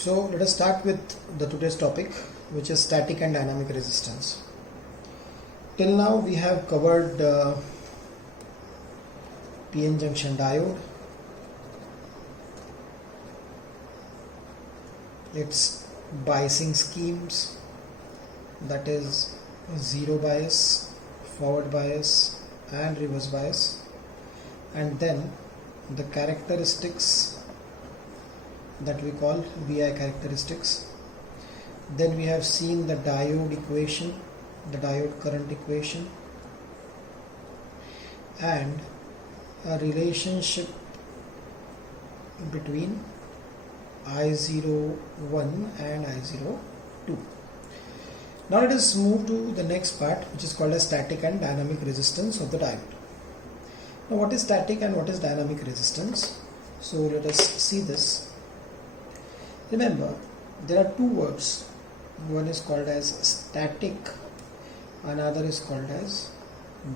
So let us start with the today's topic, which is static and dynamic resistance. Till now we have covered PN junction diode, its biasing schemes, that is zero bias, forward bias and reverse bias, and then the characteristics that we call VI characteristics. Then we have seen the diode equation, the diode current equation, and a relationship between I01 and I02. Now let us move to the next part, which is called as static and dynamic resistance of the diode. Now what is static and what is dynamic resistance? So let us see this. Remember, there are two words. One is called as static, another is called as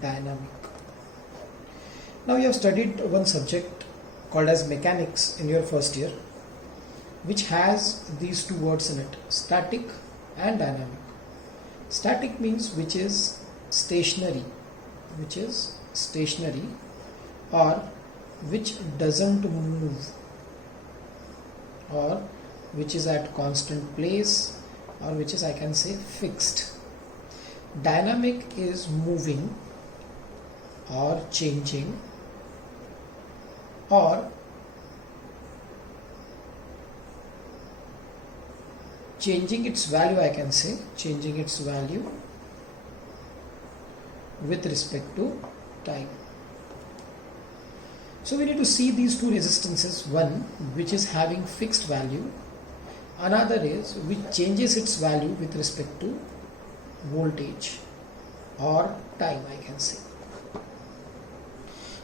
dynamic. Now you have studied one subject called as mechanics in your first year, which has these two words in it, static and dynamic. Static means which is stationary, or which doesn't move, or which is at constant place, or which is, I can say, fixed. Dynamic is moving or changing or changing its value, I can say, changing its value with respect to time. So we need to see these two resistances, one which is having fixed value, another is which changes its value with respect to voltage or time, I can say.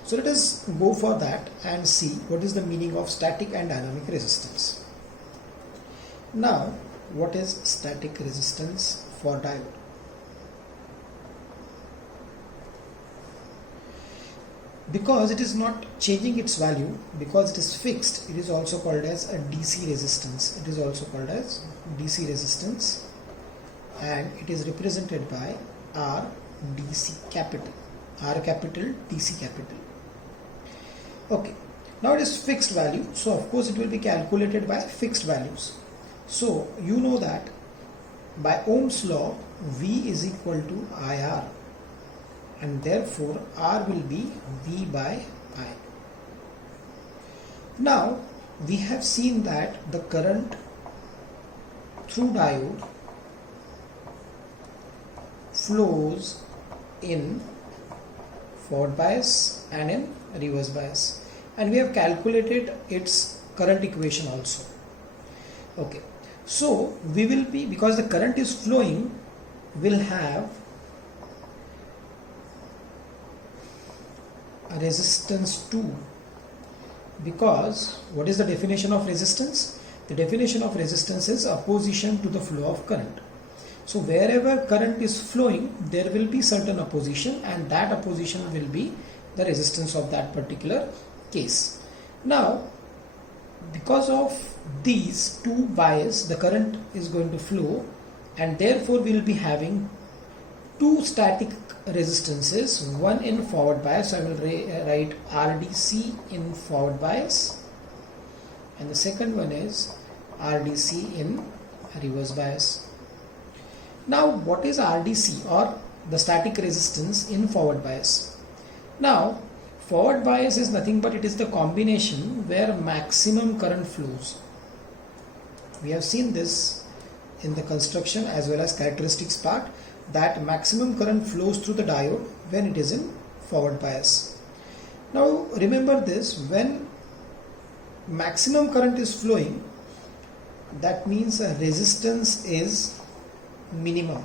So let us go for that and see what is the meaning of static and dynamic resistance. Now, what is static resistance for diode? Because it is not changing its value, because it is fixed, it is also called as a DC resistance. It is also called as DC resistance, and it is represented by R DC capital, R capital, DC capital. Okay, now it is fixed value, so of course it will be calculated by fixed values. So you know that by Ohm's law, V is equal to IR, and therefore R will be V by I. Now we have seen that the current through diode flows in forward bias and in reverse bias, and we have calculated its current equation also. Okay, so we will be, because the current is flowing, will have a resistance 2, because what is the definition of resistance? The definition of resistance is opposition to the flow of current. So wherever current is flowing, there will be certain opposition, and that opposition will be the resistance of that particular case. Now, because of these two bias, the current is going to flow, and therefore we will be having two static resistances, one in forward bias, so I will write RDC in forward bias, and the second one is RDC in reverse bias. Now what is RDC, or the static resistance in forward bias? Now forward bias is nothing but it is the combination where maximum current flows. We have seen this in the construction as well as characteristics part, that maximum current flows through the diode when it is in forward bias. Now remember this, when maximum current is flowing, that means a resistance is minimum,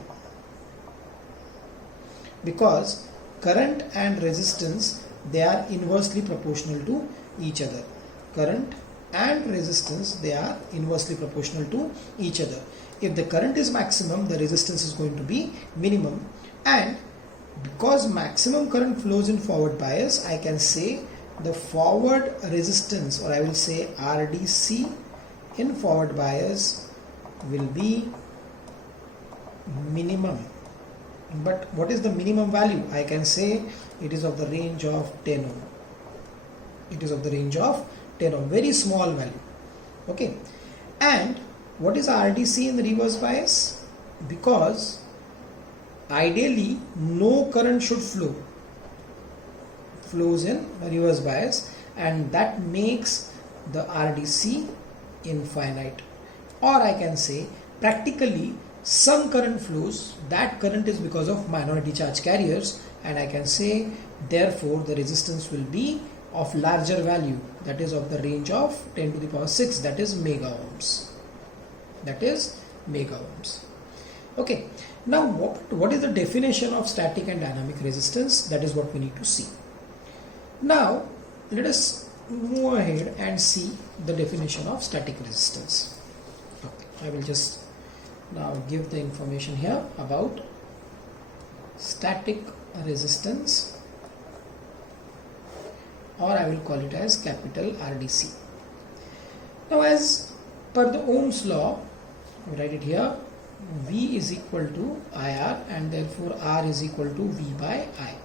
because current and resistance, they are inversely proportional to each other. Current and resistance, they are inversely proportional to each other. If the current is maximum, the resistance is going to be minimum, and because maximum current flows in forward bias, I can say the forward resistance, or I will say RDC in forward bias will be minimum. But what is the minimum value? I can say it is of the range of 10 ohm. It is of the range of 10 ohm, very small value. Okay. And what is RDC in the reverse bias? Because ideally no current should flows in reverse bias, and that makes the RDC infinite. Or I can say practically some current flows, that current is because of minority charge carriers, and I can say therefore the resistance will be of larger value, that is of the range of 10 to the power 6, that is mega ohms. That is mega ohms. Okay, now what is the definition of static and dynamic resistance? That is what we need to see. Now let us move ahead and see the definition of static resistance. Okay, I will just now give the information here about static resistance, or I will call it as capital RDC. Now as per the Ohm's law, we write it here, V is equal to IR, and therefore R is equal to V by I.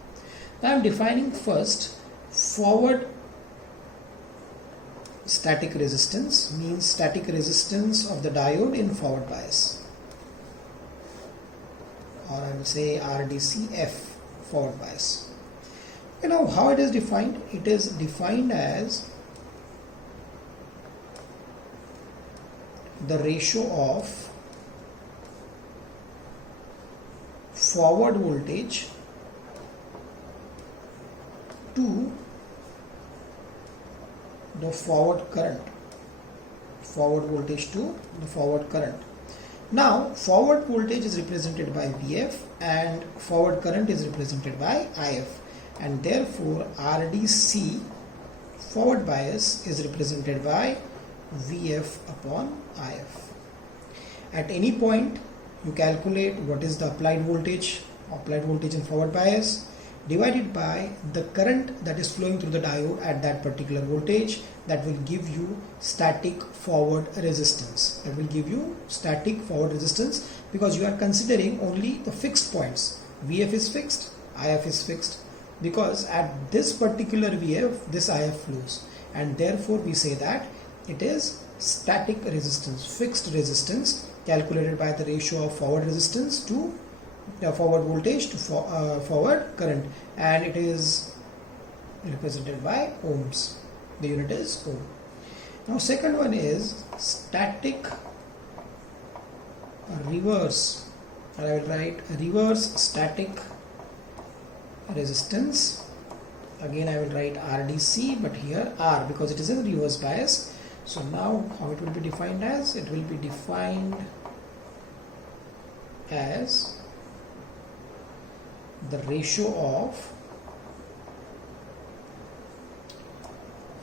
Now I am defining first forward static resistance, means static resistance of the diode in forward bias, or I will say RDCF, forward bias. You know how it is defined? It is defined as the ratio of forward voltage to the forward current. Forward voltage to the forward current. Now forward voltage is represented by Vf and forward current is represented by If, and therefore RDC, forward bias, is represented by Vf upon If. At any point you calculate what is the applied voltage in forward bias divided by the current that is flowing through the diode at that particular voltage. That will give you static forward resistance. That will give you static forward resistance, because you are considering only the fixed points. Vf is fixed, If is fixed, because at this particular Vf this If flows, and therefore we say that it is static resistance, fixed resistance, calculated by the ratio of forward resistance to forward voltage to forward current, and it is represented by ohms. The unit is ohm. Now second one is static reverse, I will write reverse static resistance. Again I will write RDC, but here R, because it is in reverse bias. So now how it will be defined as? It will be defined as the ratio of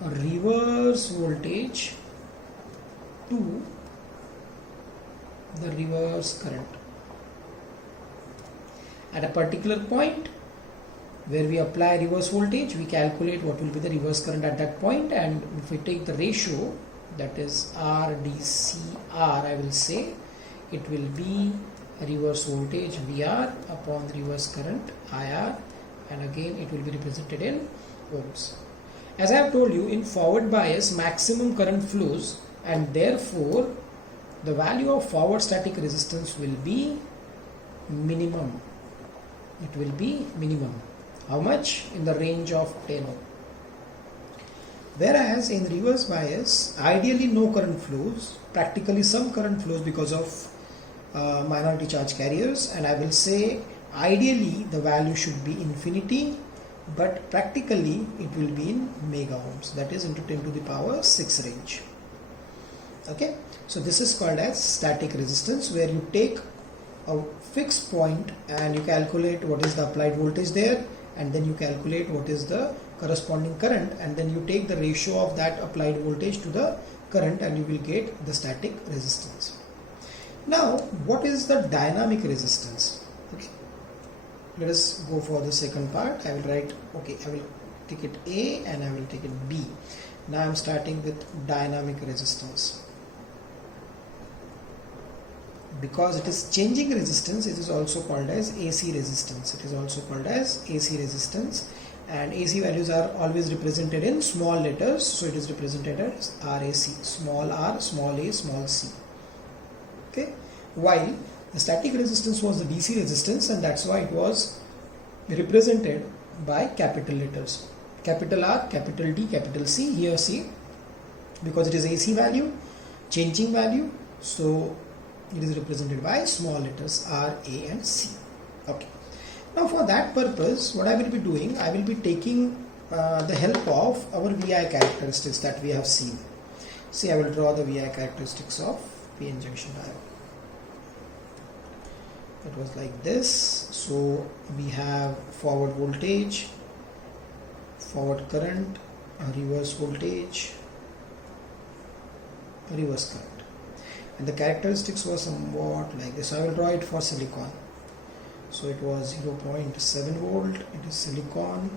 reverse voltage to the reverse current. At a particular point where we apply reverse voltage, we calculate what will be the reverse current at that point, and if we take the ratio, that is RDCR, I will say it will be reverse voltage VR upon the reverse current IR, and again it will be represented in ohms. As I have told you, in forward bias maximum current flows, and therefore the value of forward static resistance will be minimum. It will be minimum. How much? In the range of 10 ohm. Whereas in reverse bias, ideally no current flows, practically some current flows because of minority charge carriers, and I will say ideally the value should be infinity, but practically it will be in mega ohms, that is into 10 to the power 6 range. Okay, so this is called as static resistance, where you take a fixed point and you calculate what is the applied voltage there, and then you calculate what is the corresponding current, and then you take the ratio of that applied voltage to the current, and you will get the static resistance. Now what is the dynamic resistance? Okay, let us go for the second part. I will write, okay, I will take it A and I will take it B. Now I am starting with dynamic resistance. because it is changing resistance, it is also called as AC resistance. It is also called as AC resistance, and AC values are always represented in small letters, so it is represented as RAC, small r, small a, small c. Okay, while the static resistance was the DC resistance, and that's why it was represented by capital letters, capital R, capital D, capital C. Here C, because it is AC value, changing value, so it is represented by small letters R, A and C. Okay. Now for that purpose, what I will be doing, I will be taking the help of our VI characteristics that we have seen. See, I will draw the VI characteristics of PN junction diode. It was like this. So we have forward voltage, forward current, a reverse voltage, a reverse current. And the characteristics were somewhat like this. I will draw it for silicon. So it was 0.7 volt, it is silicon.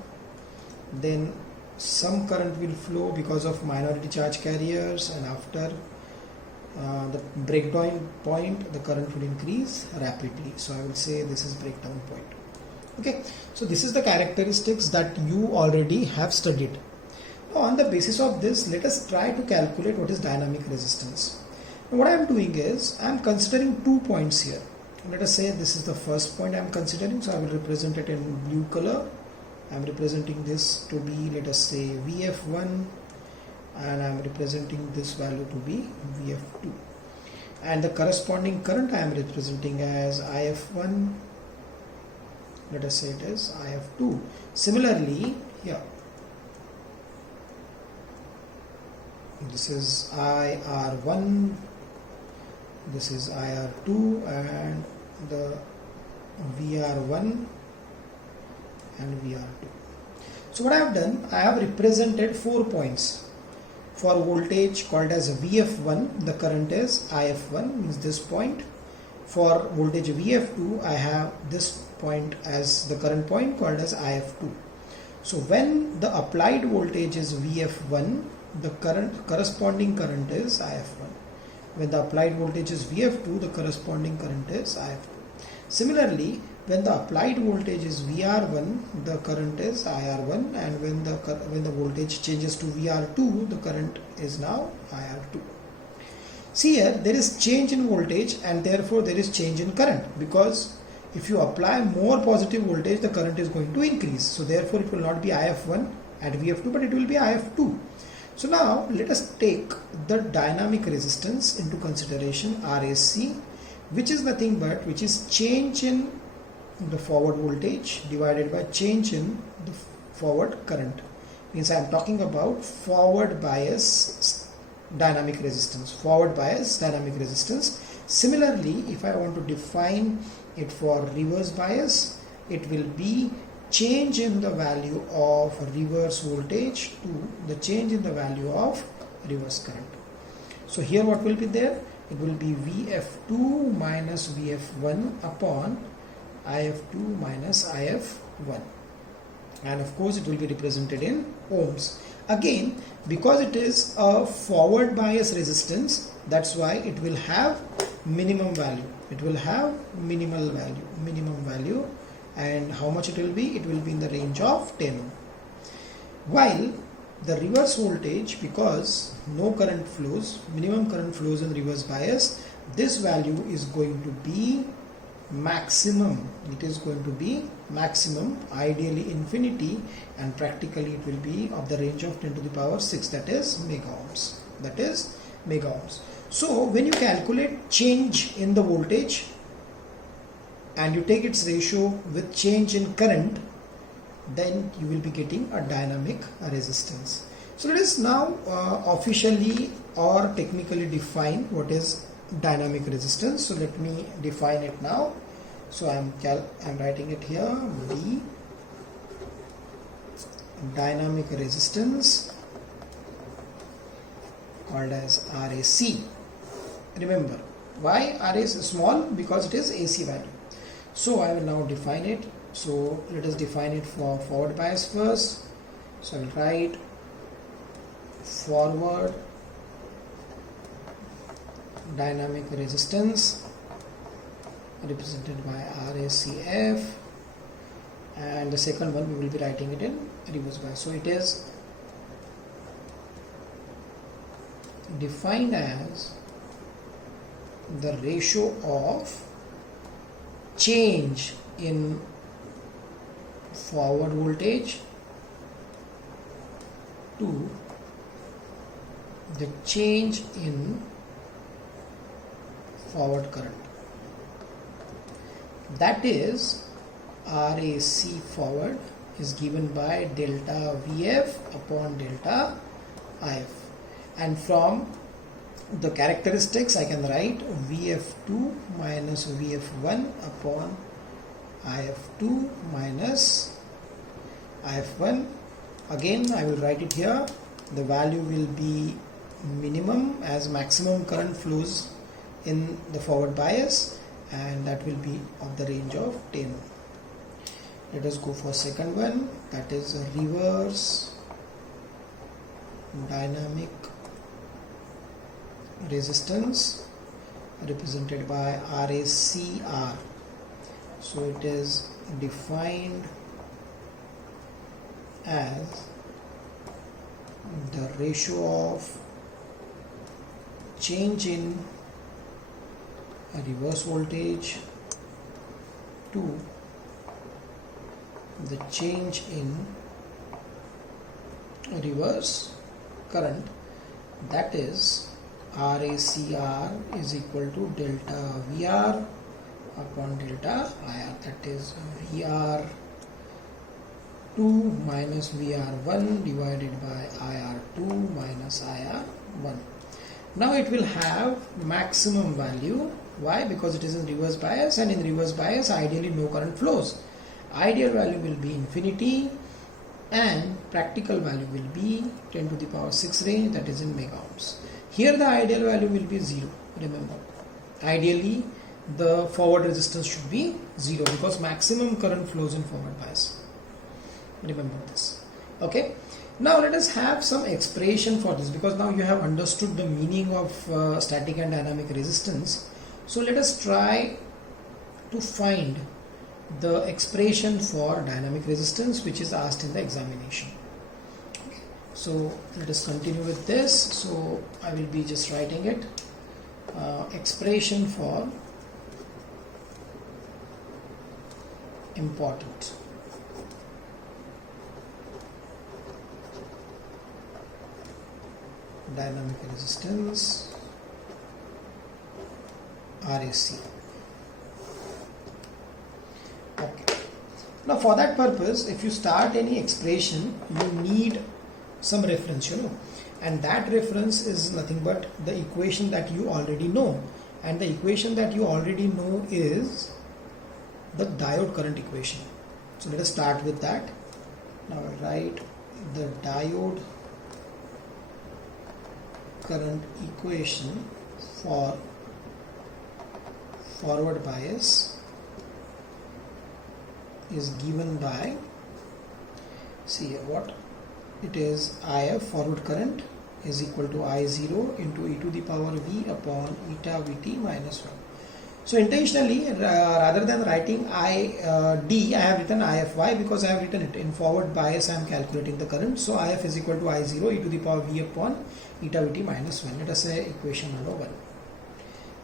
Then some current will flow because of minority charge carriers, and after the breakdown point the current will increase rapidly. So I will say this is breakdown point. Okay, so this is the characteristics that you already have studied. Now on the basis of this, let us try to calculate what is dynamic resistance. Now what I am doing is I am considering 2 points here. Let us say this is the first point I am considering, so I will represent it in blue color. I am representing this to be, let us say, VF1, and I am representing this value to be VF2, and the corresponding current I am representing as IF1. Let us say it is IF2. Similarly here, this is IR1, this is IR2, and the VR1 and VR2. So what I have done, I have represented 4 points. For voltage called as VF1, the current is IF1, means this point. For voltage VF2, I have this point as the current point called as IF2. So when the applied voltage is VF1, the corresponding current is IF1. When the applied voltage is VF2, the corresponding current is IF2. Similarly, when the applied voltage is VR1, the current is IR1, and when the voltage changes to VR2, the current is now IR2. See here, there is change in voltage and therefore there is change in current, because if you apply more positive voltage, the current is going to increase. So therefore it will not be IF1 at VF2, but it will be IF2. So now let us take the dynamic resistance into consideration, RAC, which is nothing but which is change in the forward voltage divided by change in the forward current. Means I am talking about forward bias dynamic resistance. Forward bias dynamic resistance. Similarly, if I want to define it for reverse bias, it will be change in the value of reverse voltage to the change in the value of reverse current. So here what will be there? It will be VF2 minus VF1 upon IF2 minus IF1, and of course it will be represented in ohms. Again, because it is a forward bias resistance, that's why it will have minimum value. It will have minimum value, and how much it will be? It will be in the range of 10 ohm. While the reverse voltage, because no current flows, minimum current flows in reverse bias, this value is going to be maximum. It is going to be maximum, ideally infinity, and practically it will be of the range of 10 to the power 6, that is mega ohms. That is mega ohms. So when you calculate change in the voltage and you take its ratio with change in current, then you will be getting a dynamic resistance. So let us now officially or technically define what is dynamic resistance. So let me define it now. So I am writing it here. V, dynamic resistance, called as RAC. Remember, why RA is small? Because it is AC value. So I will now define it. So let us define it for forward bias first. So I will write forward dynamic resistance represented by RACF, and the second one we will be writing it in reverse bias. So it is defined as the ratio of change in forward voltage to the change in forward current. That is, RAC forward is given by delta VF upon delta IF, and from the characteristics I can write VF2 minus VF1 upon IF2 minus IF1. Again I will write it here. The value will be minimum, as maximum current flows in the forward bias, and that will be of the range of 10 ohm. Let us go for second one, that is a reverse dynamic resistance represented by RACR. So it is defined as the ratio of change in a reverse voltage to the change in a reverse current. That is, RACR is equal to delta VR upon delta IR. That is VR2 minus VR1 divided by IR2 minus IR1. Now it will have maximum value. Why? Because it is in reverse bias, and in reverse bias ideally no current flows. Ideal value will be infinity, and practical value will be 10 to the power 6 range, that is in mega ohms. Here the ideal value will be 0. Remember, ideally the forward resistance should be 0 because maximum current flows in forward bias. Remember this. Okay. Now let us have some expression for this, because now you have understood the meaning of static and dynamic resistance. So let us try to find the expression for dynamic resistance which is asked in the examination. Okay. So let us continue with this. So I will be just writing it. Expression for important dynamic resistance RAC. Okay. Now for that purpose, if you start any expression, you need some reference, and that reference is nothing but the equation that you already know, and the equation that you already know is the diode current equation. So let us start with that. Now I write the diode current equation for forward bias is given by, see what it is, IF forward current is equal to I0 into e to the power V upon eta Vt minus 1. So intentionally, rather than writing ID, I have written IFY because I have written it in forward bias. I am calculating the current. So IF is equal to I0 e to the power V upon eta Vt minus 1. Let us say equation number 1.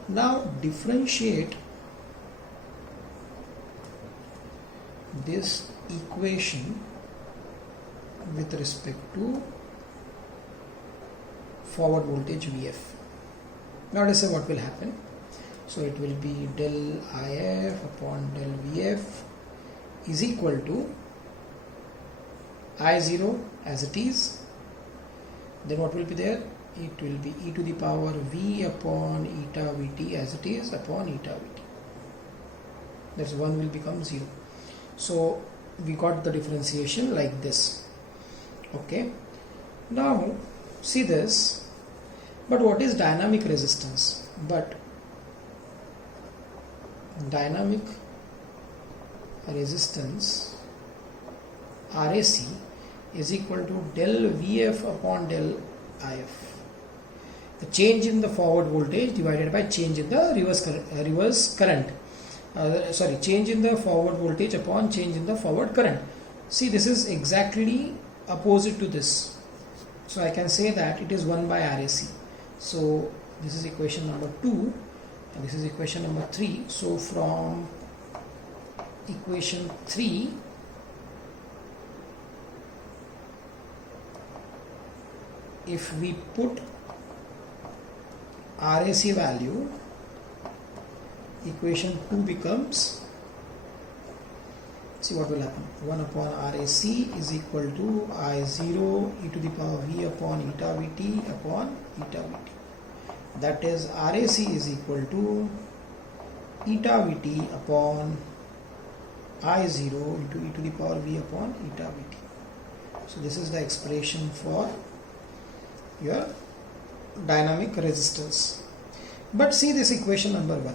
Now differentiate this equation with respect to forward voltage Vf. Now let us say what will happen. So it will be del IF upon del Vf is equal to I0 as it is. Then what will be there? It will be e to the power V upon eta Vt as it is upon eta Vt. That's 1 will become 0. So we got the differentiation like this. Okay. Now see this. But what is dynamic resistance? But dynamic resistance RAC is equal to del Vf upon del IF. The change in the forward voltage divided by change in the reverse current. change in the forward voltage upon change in the forward current. See, this is exactly opposite to this. So I can say that it is 1 by RAC. So this is equation number 2 and this is equation number 3. So from equation 3, if we put RAC value, equation 2 becomes, see what will happen, 1 upon RAC is equal to I0 e to the power V upon eta Vt upon eta Vt. That is, RAC is equal to eta Vt upon I0 into e to the power V upon eta Vt. So this is the expression for your dynamic resistance. But see this equation number 1.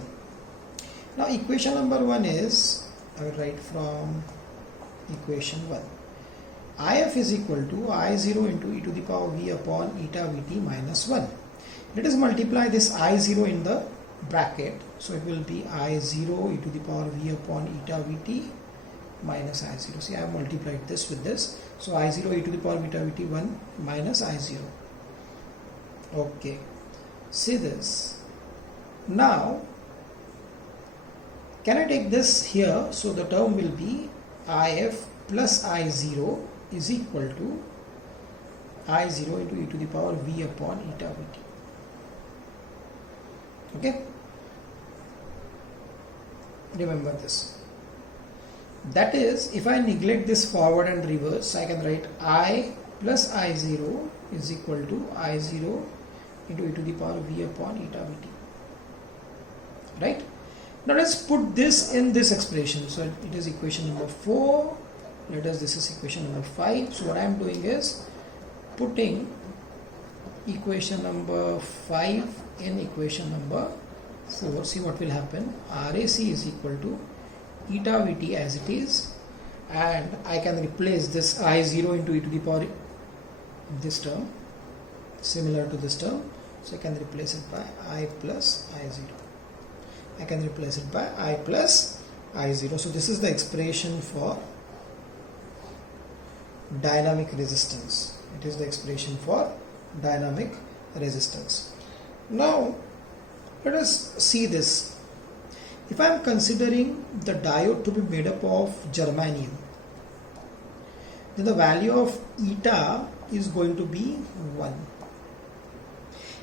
Now equation number 1 is, I will write from equation 1. IF is equal to I0 into e to the power V upon eta Vt minus 1. Let us multiply this I0 in the bracket. So it will be I0 e to the power V upon eta Vt minus I0. See, I have multiplied this with this. So I0 e to the power eta Vt 1 minus I0. Okay. See this. Now, can I take this here? So the term will be IF plus I0 is equal to I0 into e to the power V upon eta Vt. Okay? Remember this. That is, if I neglect this forward and reverse, I can write I plus I0 is equal to I0 into e to the power V upon eta Vt. Right? Now let's put this in this expression. So it is equation number 4. This is equation number 5. So what I am doing is putting equation number 5 in equation number 4. See what will happen. RAC is equal to eta Vt as it is, and I can replace this I0 into e to the power this term, similar to this term. So I can replace it by I plus I0. I can replace it by I plus I0. So this is the expression for dynamic resistance. It is the expression for dynamic resistance. Now let us see this. If I am considering the diode to be made up of germanium, then the value of eta is going to be 1.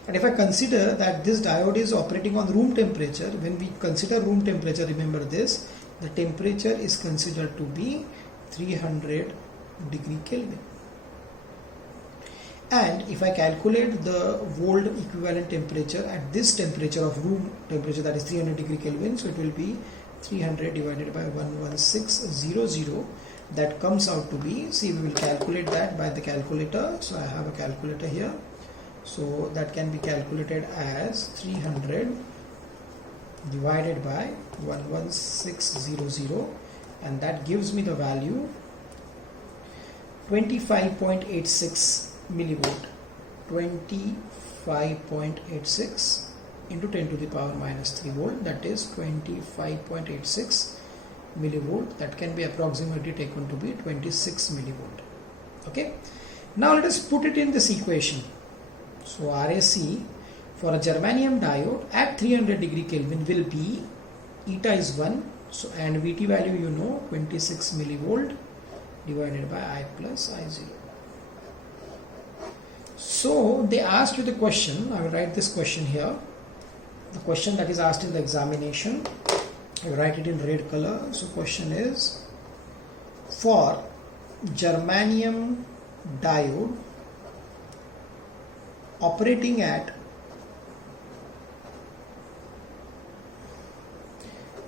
And if I consider that this diode is operating on room temperature, when we consider room temperature, remember this, the temperature is considered to be 300 degree Kelvin. And if I calculate the volt equivalent temperature at this temperature of room temperature, that is 300 degree Kelvin, so it will be 300 divided by 11600. That comes out to be, see, we will calculate that by the calculator. So I have a calculator here. So that can be calculated as 300 divided by 11600, and that gives me the value 25.86 millivolt. 25.86 into 10 to the power minus 3 volt, that is 25.86 millivolt. That can be approximately taken to be 26 millivolt. Okay, now let us put it in this equation. So RAC for a germanium diode at 300 degree Kelvin will be, eta is 1, so and Vt value you know, 26 millivolt divided by I plus I0. So they asked you the question. I will write this question here. The question that is asked in the examination, I will write it in red color. So question is, for germanium diode operating at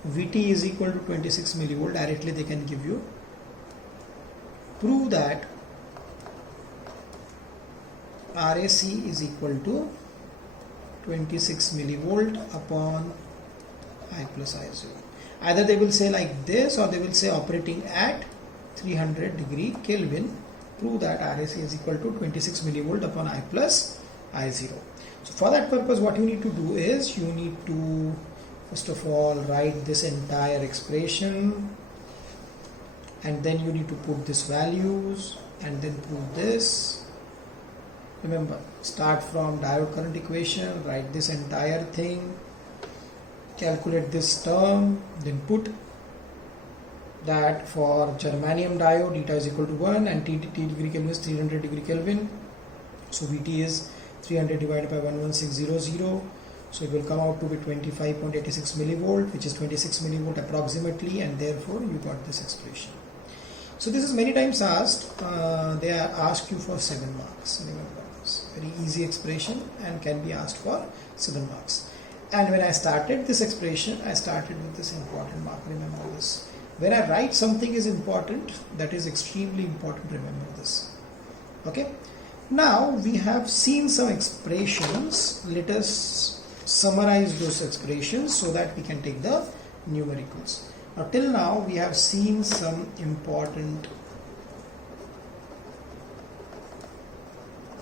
Vt is equal to 26 millivolt, directly they can give you, prove that RAC is equal to 26 millivolt upon I plus I0. Either they will say like this, or they will say operating at 300 degree Kelvin, prove that RAC is equal to 26 millivolt upon I plus I0. So for that purpose, what you need to do is you need to First of all, write this entire expression, and then you need to put these values and then prove this. Remember, start from diode current equation, write this entire thing, calculate this term, then put that for germanium diode eta is equal to 1 and T degree Kelvin is 300 degree Kelvin. So Vt is 300 divided by 11600, so it will come out to be 25.86 millivolt, which is 26 millivolt approximately, and therefore you got this expression. So this is many times asked. They ask you for 7 marks. Remember this, very easy expression and can be asked for 7 marks. And when I started this expression, I started with this important mark. Remember this. When I write something is important, that is extremely important. Remember this. Okay. Now we have seen some expressions. Let us summarize those expressions so that we can take the numericals. Now till now we have seen some important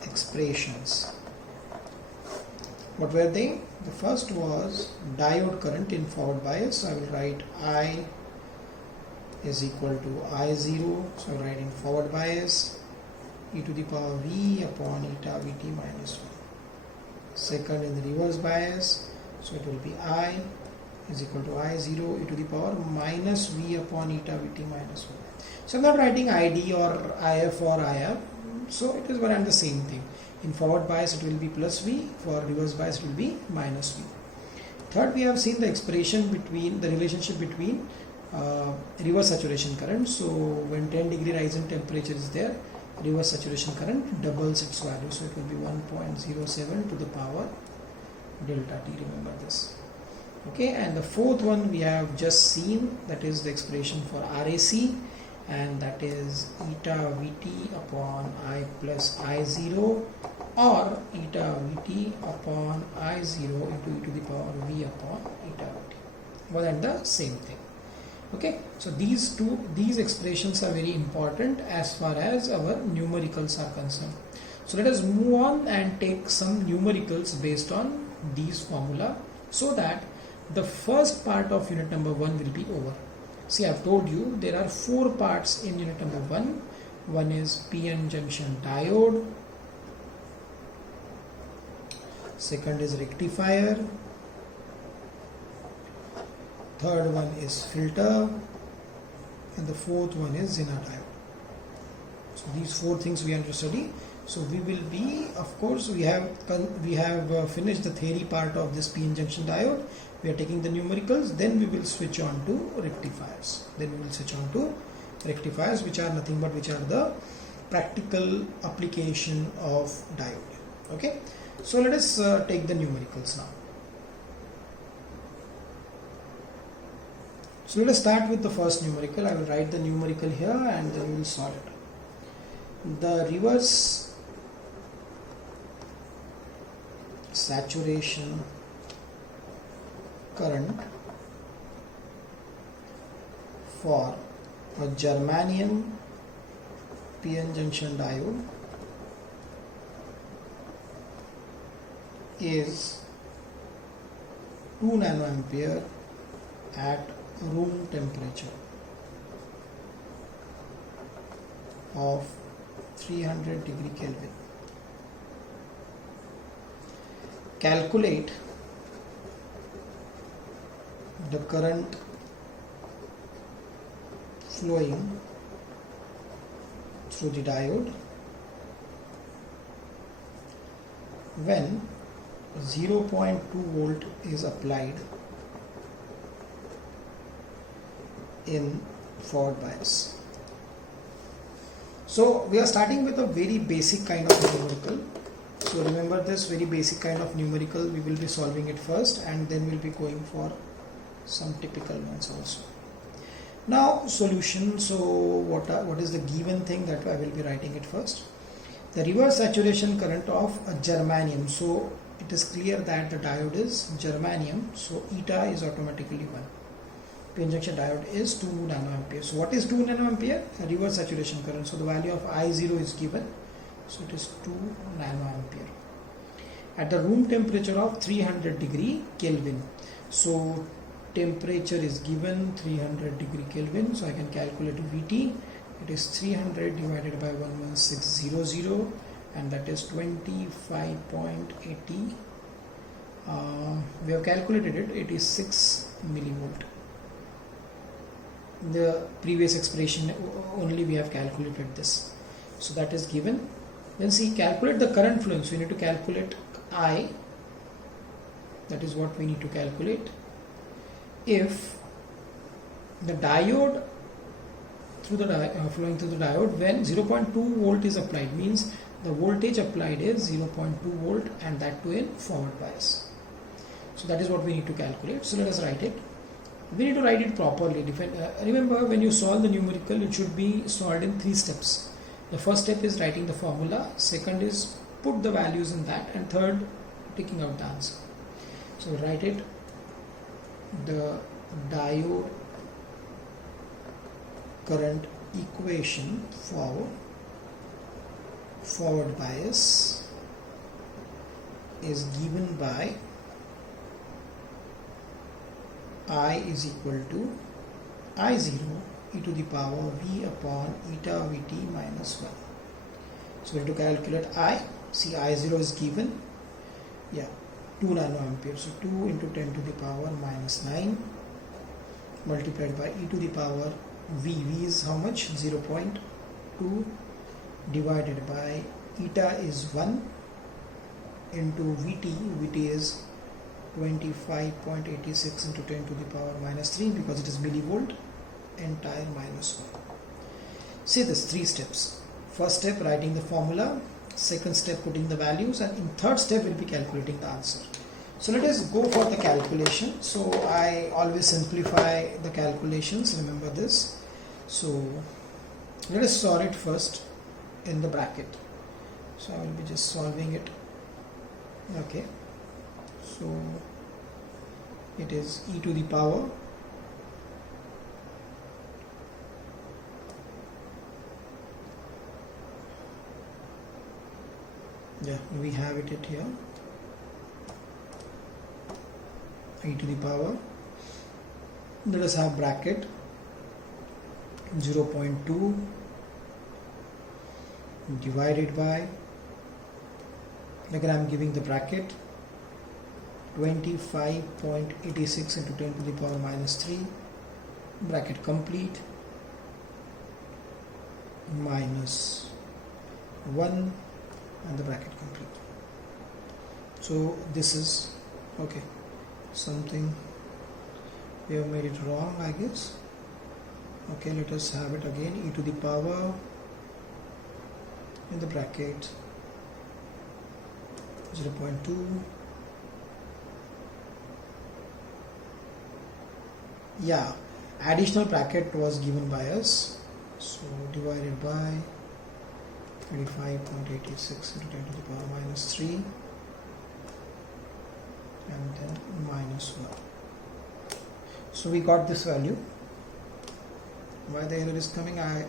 expressions. What were they? The first was diode current in forward bias. I will write I is equal to I0. So I will write in forward bias e to the power V upon eta Vt minus 1. Second, in the reverse bias, so it will be I is equal to I0 e to the power minus V upon eta Vt minus 1. So I'm not writing ID or IF or IF, so it is one and the same thing. In forward bias it will be plus V, for reverse bias it will be minus V. Third, we have seen the expression between the relationship between reverse saturation current. So when 10 degree rise in temperature is there, reverse saturation current doubles its value, so it will be 1.07 to the power delta T. Remember this. Okay, and the fourth one we have just seen, that is the expression for RAC, and that is eta Vt upon I plus I0 or eta Vt upon I0 into e to the power V upon eta Vt. One and the same thing. Okay, so these expressions are very important as far as our numericals are concerned. So let us move on and take some numericals based on these formula, so that the first part of unit number 1 will be over. See, I have told you there are 4 parts in unit number 1. One is PN junction diode, second is rectifier, third one is filter, and the fourth one is Zener diode. So these 4 things we have to study. So we will be, of course, we have finished the theory part of this PN junction diode. We are taking the numericals, then we will switch on to rectifiers. Which are nothing but which are the practical application of diode. Okay, so let us take the numericals now. So let us start with the first numerical. I will write the numerical here and then we will solve it. The reverse saturation current for a germanium PN junction diode is 2 nanoampere at room temperature of 300 degree Kelvin. Calculate the current flowing through the diode when 0.2 volt is applied in forward bias. So we are starting with a very basic kind of numerical. So remember this very basic kind of numerical, we will be solving it first and then we will be going for some typical ones also. Now solution. So what is the given thing that I will be writing it first? The reverse saturation current of a germanium. So it is clear that the diode is germanium, so eta is automatically 1. PN junction diode is 2 nanoampere. So what is 2 nanoampere? A reverse saturation current. So the value of I0 is given. So it is 2 nanoampere at the room temperature of 300 degree Kelvin. So temperature is given 300 degree Kelvin, so I can calculate VT. It is 300 divided by 11600, and that is 25.80. We have calculated it. It is 6 millivolt. The previous expression only we have calculated this, so that is given. Then see, calculate the current flowing. So we need to calculate I. That is what we need to calculate. If the diode through the flowing through the diode, when 0.2 volt is applied, means the voltage applied is 0.2 volt, and that too in forward bias. So that is what we need to calculate. So let us write it. We need to write it properly. Remember, when you solve the numerical, it should be solved in 3 steps. The first step is writing the formula, second is put the values in that, and third, taking out the answer. So write it. The diode current equation for forward bias is given by I is equal to I0 e to the power V upon eta Vt minus 1. So we have to calculate I. See, I0 is given, 2 nanoampere. So 2 into 10 to the power minus 9 multiplied by e to the power V. V is how much? 0.2 divided by eta is 1 into Vt. Vt is 25.86 into 10 to the power minus 3, because it is millivolt, entire minus 1. See this 3 steps. First step, writing the formula. Second step, putting the values, and in third step we'll be calculating the answer. So let us go for the calculation. So I always simplify the calculations, remember this. So let us solve it first in the bracket. So I will be just solving it. Okay, so it is e to the power we have it here, e to the power, let us have bracket 0.2 divided by, again I am giving the bracket, 25.86 into 10 to the power minus 3, bracket complete, minus 1, and the bracket complete. So this is okay, something we have made it wrong, I guess. Okay, let us have it again, e to the power in the bracket 0.2 additional bracket was given by us, so divided by 25.86 into 10 to the power minus 3, and then minus 1. So we got this value. Why the error is coming? Let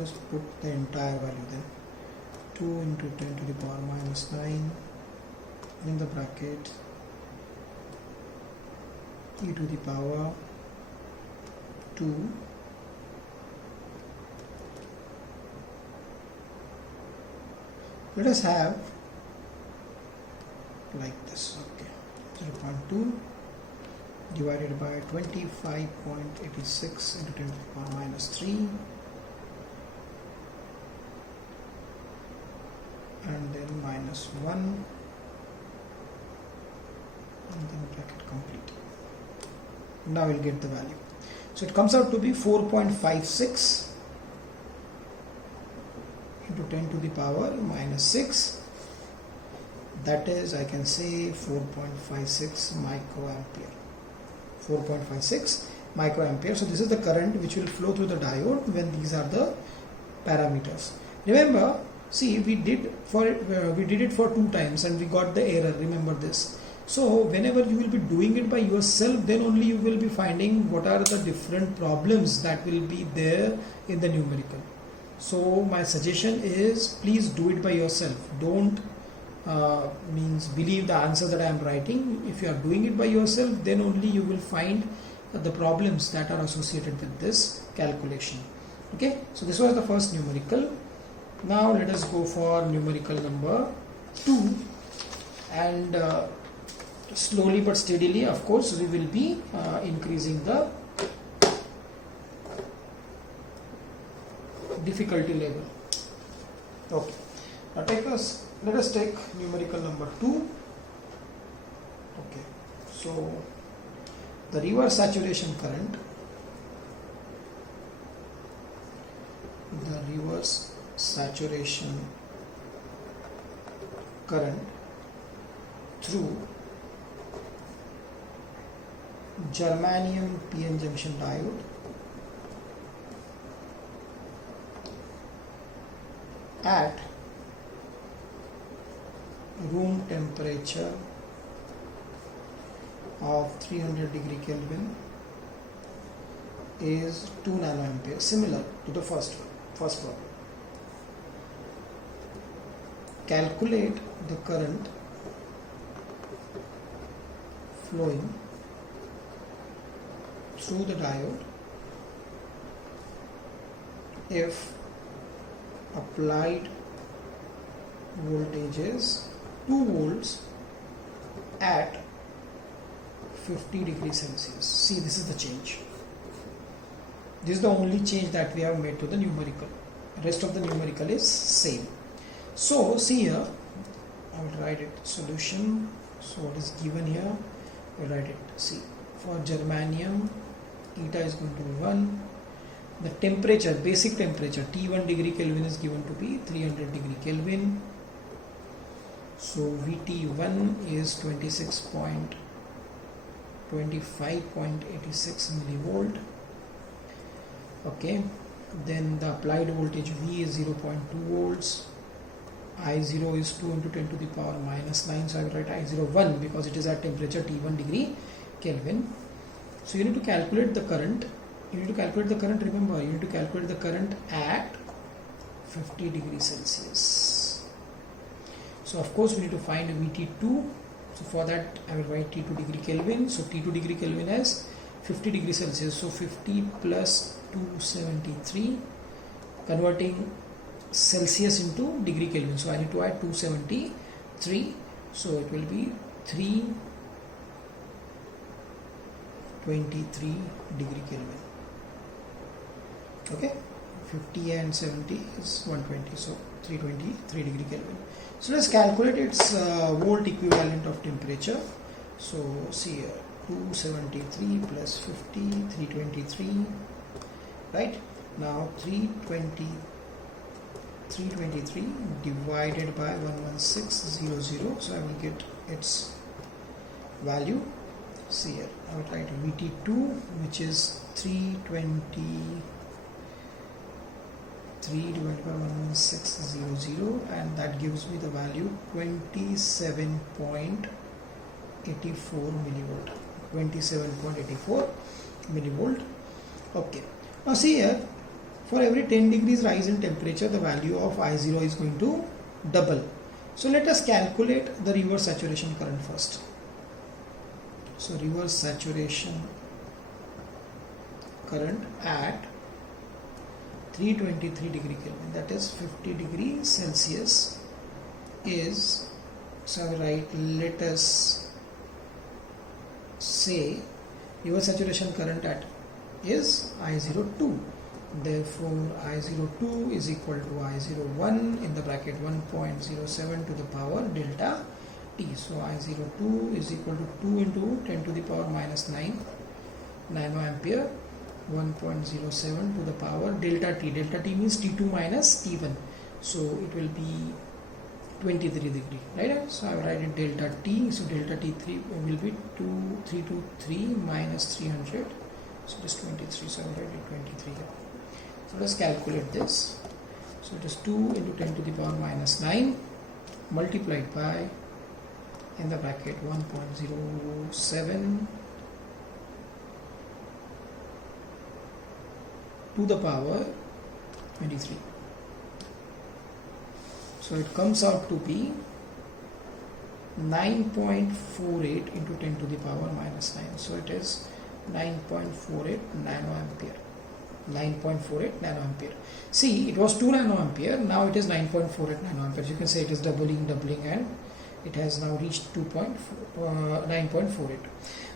us put the entire value then. 2 into 10 to the power minus 9 in the bracket e to the power 2 let us have like this. Okay, 0.2 divided by 25.86 into 10 to the power minus 3, and then minus 1, and then bracket complete. Now we'll get the value. So it comes out to be 4.56 into 10 to the power minus 6. That is, I can say 4.56 microampere. 4.56 microampere. So this is the current which will flow through the diode when these are the parameters. Remember, see, we did it for 2 times and we got the error. Remember this. So whenever you will be doing it by yourself, then only you will be finding what are the different problems that will be there in the numerical. So my suggestion is, please do it by yourself. Don't means believe the answers that I am writing. If you are doing it by yourself, then only you will find the problems that are associated with this calculation. Okay, so this was the first numerical. Now let us go for numerical number 2, and slowly but steadily, of course, we will be increasing the difficulty level. Okay, now let us take numerical number 2. Okay, so the reverse saturation current, through germanium PN junction diode at room temperature of 300 degree Kelvin is 2 nanoampere, similar to the first one. Calculate the current flowing through the diode if applied voltage is 2 volts at 50 degrees Celsius. See, this is the change. This is the only change that we have made to the numerical. Rest of the numerical is same. So see here, I will write it solution. So what is given here, I will write it. See, for germanium, eta is going to be 1. The temperature, basic temperature, T1 degree Kelvin is given to be 300 degree Kelvin. So VT1 is 25.86 millivolt. Okay, then the applied voltage V is 0.2 volts. I0 is 2 into 10 to the power minus 9. So I will write I0 1 because it is at temperature T1 degree Kelvin. So you need to calculate the current. Remember, you need to calculate the current at 50 degrees Celsius. So of course we need to find VT2. So for that I will write T2 degree Kelvin. So T2 degree Kelvin as 50 degrees Celsius. So 50 plus 273, converting Celsius into degree Kelvin. So I need to add 273. So it will be 323 degree Kelvin. Okay, 50 and 70 is 120. So 323 degree Kelvin. So let's calculate its volt equivalent of temperature. So see here, 273 plus 50, 323. Right, now 323 divided by 11600. So I will get its value. See here, I will write VT2, which is 323 divided by 11600, and that gives me the value 27.84 millivolt. 27.84 millivolt. Okay. Now see here, for every 10 degrees rise in temperature, the value of I0 is going to double. So let us calculate the reverse saturation current first. So reverse saturation current at 323 degree Kelvin, that is 50 degrees Celsius, is, so I will write, let us say reverse saturation current at is I02. Therefore I02 is equal to I01 in the bracket 1.07 to the power delta T. So I02 is equal to 2 into 10 to the power minus 9 nanoampere, 1.07 to the power delta T. Delta T means T2 minus T1. So it will be 23 degree, right? So I will write it delta T. So delta T3 will be 323 minus 300. So it is 23. So I will write it 23 here. So let's calculate this. So it is 2 into 10 to the power minus 9 multiplied by, in the bracket, 1.07 to the power 23. So it comes out to be 9.48 into 10 to the power minus 9. So it is 9.48 nanoampere. 9.48 nanoampere. See, it was 2 nanoampere, now it is 9.48 nanoampere. You can say it is doubling, and it has now reached 9.48.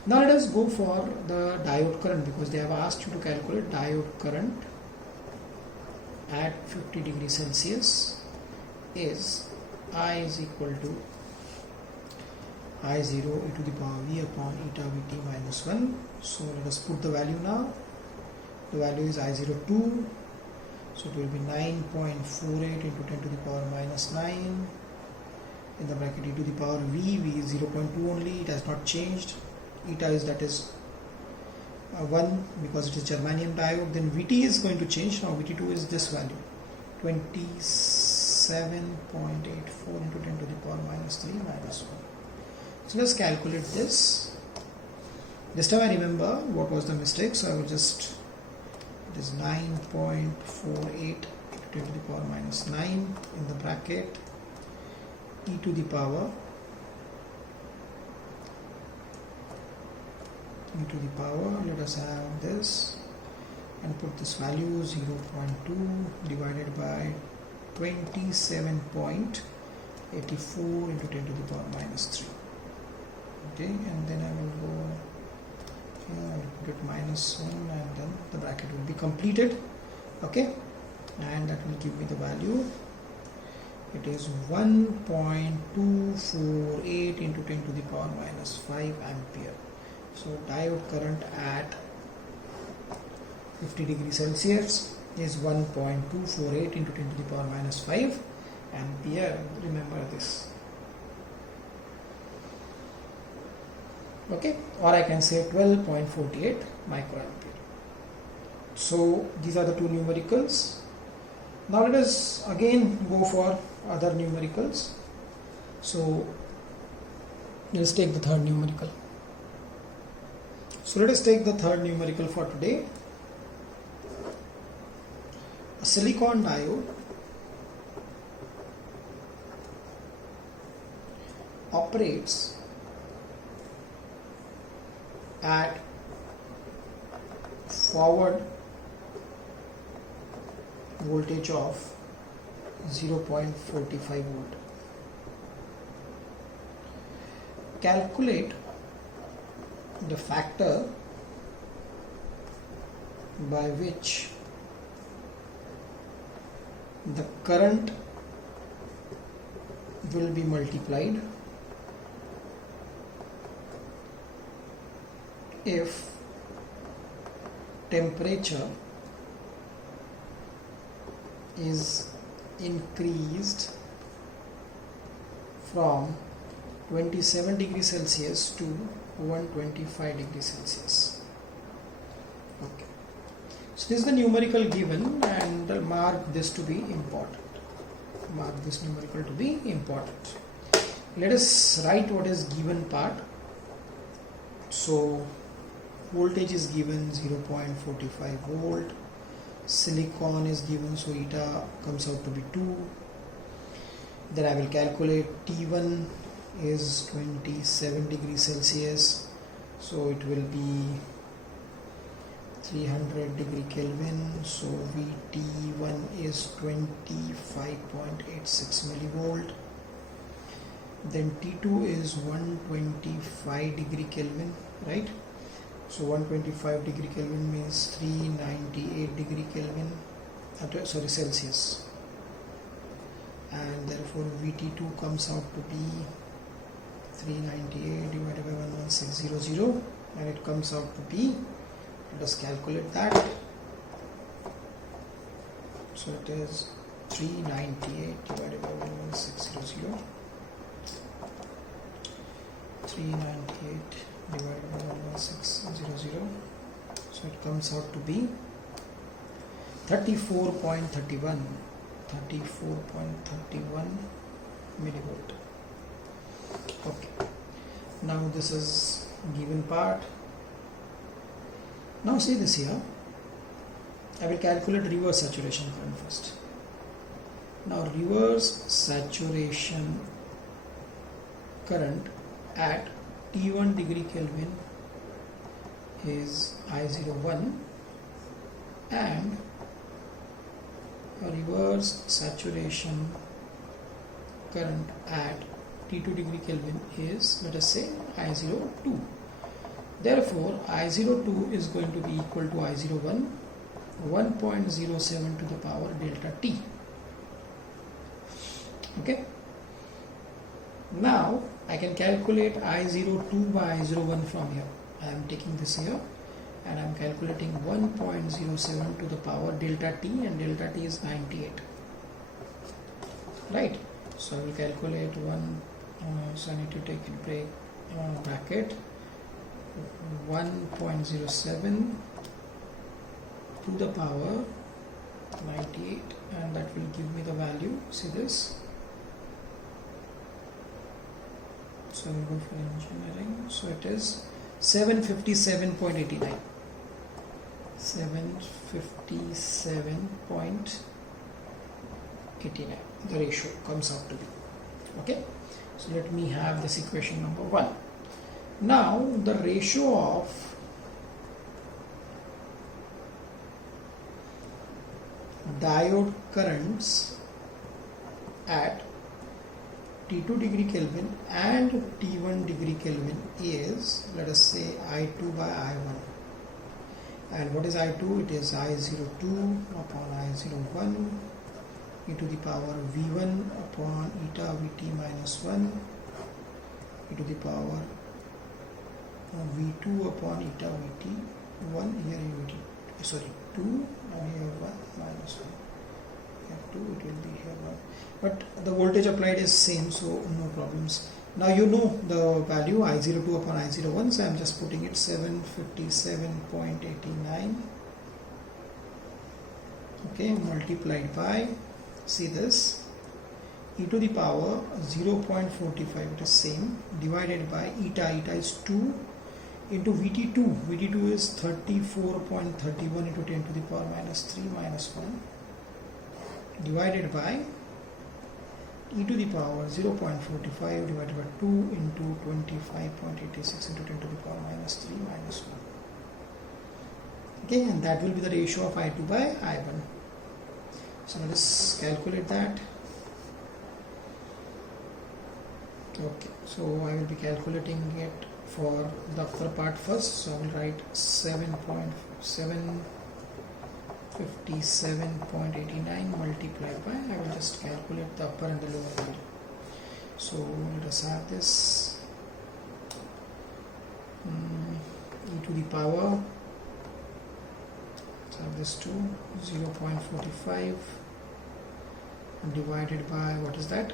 Now let us go for the diode current, because they have asked you to calculate diode current at 50 degrees Celsius. Is I is equal to I0 e to the power V upon eta Vt minus 1. So let us put the value now. The value is I0 2, so it will be 9.48 into 10 to the power minus 9 in the bracket e to the power V. V is 0.2 only, it has not changed. Eta is, that is 1 because it is germanium diode. Then Vt is going to change. Now Vt2 is this value, 27.84 into 10 to the power minus 3 minus 1. So let's calculate this. This time I remember what was the mistake, so I will just, it is 9.48 into 10 to the power minus 9 in the bracket e to the power let us have this and put this value 0.2 divided by 27.84 into 10 to the power minus 3. Okay, and then I will go here, I will put it minus 1, and then the bracket will be completed. Okay, and that will give me the value. It is 1.248 into 10 to the power minus 5 ampere. So diode current at 50 degrees Celsius is 1.248 into 10 to the power minus 5 ampere. Remember this. Okay, or I can say 12.48 microampere. So these are the two numericals. Now let us again go for other numericals. So let us take the third numerical. So let us take the third numerical for today. A silicon diode operates at forward voltage of 0.45 volt. Calculate the factor by which the current will be multiplied if temperature is increased from 27 degrees Celsius to 125 degrees Celsius. Okay. So this is the numerical given, and mark this to be important. Mark this numerical to be important. Let us write what is given part. So voltage is given 0.45 volt. Silicon is given, so eta comes out to be 2. Then I will calculate T1 is 27 degrees Celsius, so it will be 300 degree Kelvin. So VT1 is 25.86 millivolt. Then T2 is 125 degree Kelvin, right? So 125 degree Kelvin means 398 degree Kelvin, Celsius, and therefore VT2 comes out to be 398 divided by 11600, and it comes out to be, let us calculate that. So it is 398 divided by 11600, 398 divided by 11600, so it comes out to be 34.31 millivolt. Okay, now this is given part. Now see this here, I will calculate reverse saturation current first. Now reverse saturation current at T1 degree Kelvin is I01 and a reverse saturation current at T2 degree Kelvin is, let us say, I02. Therefore, I02 is going to be equal to I01 1.07 to the power delta T. Okay. Now I can calculate I02 by I01 from here. I am taking this here and I am calculating 1.07 to the power delta T, and delta T is 98. Right. So I will calculate so I need to take a break bracket 1.07 to the power 98, and that will give me the value. See this? So I will go for engineering. So it is 757.89. 757.89. The ratio comes out to be. Okay. So let me have this equation number 1. Now the ratio of diode currents at T2 degree Kelvin and T1 degree Kelvin is, let us say, I2 by I1. And what is I2? It is I02 upon I01 e to the power V1 upon eta Vt minus 1 e to the power V2 upon eta Vt 1, here Vt, sorry, 2, and here 1 minus 1. Here 2, it will be here 1. But the voltage applied is same, so no problems. Now you know the value I02 upon I01, so I am just putting it 757.89. Okay, multiplied by, see this, e to the power 0.45, it is same, divided by eta is 2 into Vt2. Vt2 is 34.31 into 10 to the power minus 3 minus 1, divided by e to the power 0.45 divided by 2 into 25.86 into 10 to the power minus 3 minus 1. Okay, and that will be the ratio of I2 by I1. So let us calculate that. Okay, so I will be calculating it for the upper part first. So I will write 7.57.89 multiplied by, I will just calculate the upper and the lower value. So let us have this e to the power, let's have this 2, 0.45 divided by, what is that,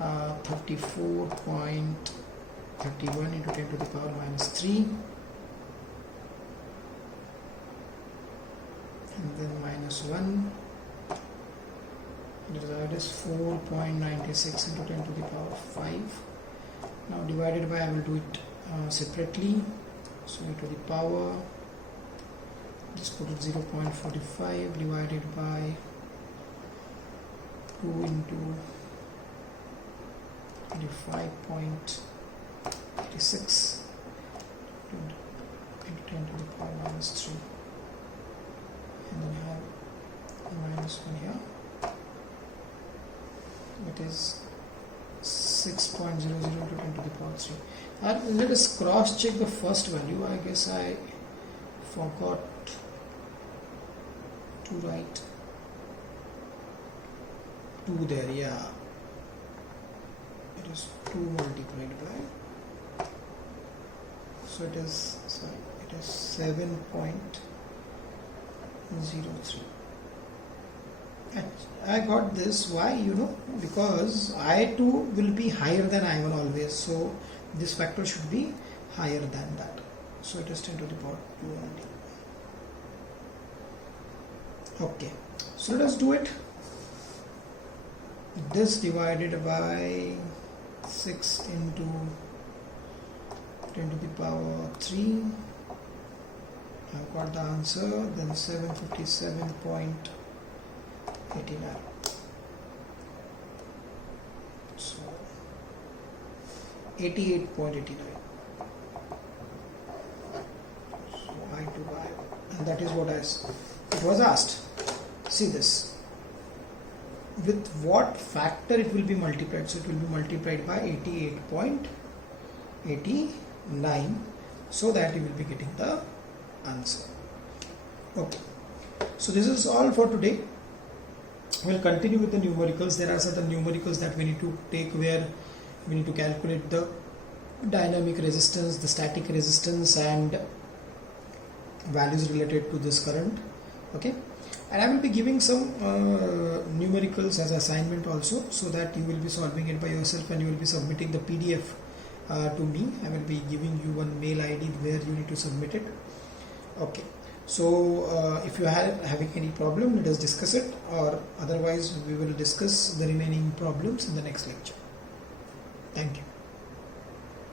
34.31 into 10 to the power minus 3, and then minus 1, the result is 4.96 into 10 to the power 5. Now divided by, I will do it separately. So e to the power, just put it 0.45 divided by 2 into 25.86 into 10 to the power minus 3. And then I have a minus 1 here. It is 6.00 to 10 to the power 3. And let us cross check the first value. I guess I forgot to write 2 there. Yeah, it is 2 multiplied by, so it is, sorry, it is 7.03. I got this, why, you know, because I2 will be higher than I1 always, so this factor should be higher than that, so it is 10 to the power 2 only. Okay, so let us do it. This divided by 6 into 10 to the power 3, I've got the answer, then 757.89. So 88.89. So I2 by, and that is what it was asked. See this. With what factor it will be multiplied? So it will be multiplied by 88.89, so that you will be getting the answer. Okay. So this is all for today. We'll continue with the numericals. There are certain numericals that we need to take, where we need to calculate the dynamic resistance, the static resistance, and values related to this current. Okay, and I will be giving some numericals as assignment also, so that you will be solving it by yourself and you will be submitting the PDF to me. I will be giving you one mail ID where you need to submit it. Okay. So if you are having any problem, let us discuss it, or otherwise we will discuss the remaining problems in the next lecture. Thank you.